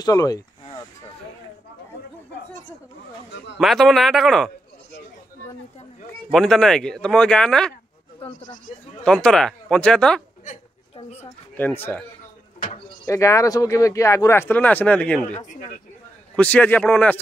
stall भाई माँ तुम नाटा कौन बनिता नायक तुम गाँ ना तंतरा पंचायत टेनसा ए गाँव सब किए आगुरी आसते ना आसीना केमती खुशी आज आप भुवनेश्वर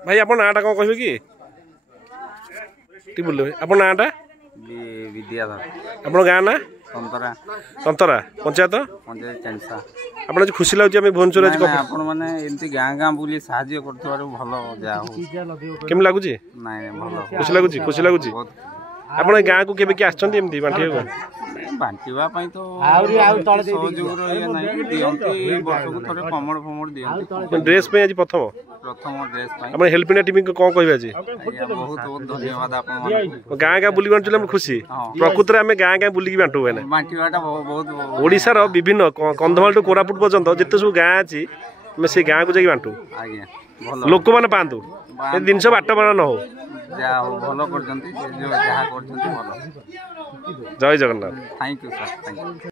भाई आप नाटा कौन कह कि बोल आप नाटा विद्याधर आप गाँ ना तंतरा तंतरा पंचायत आप खुशी लगे भुवनेश्वर एमती गाँ गाँ बुली साहाଯ୍य कर केमी लगुच खुशी लगुच खुशी लगुच आप गाँ को केबे आसमती बांटे बांटा तो कमड़ फमड़ दिखती ड्रेस पे आज प्रथम प्रथम ड्रेस आप हेल्प इंडिया टीम को कौन कह आज बहुत बहुत धन्यवाद आप गाँ गाँ बुली बांटुले खुशी प्रकृत में गाँ गाँ बुलिकी बांटू बांटा बहुत ओडिशार विभिन्न कंधमाल टू कोरापुट पर्यंत जिते सब गाँ अच्छी से गाँ को जाकि बांटू लोक मैंने पातु जिनस बाटमारा न हो जय Jagannath thank you sir thank you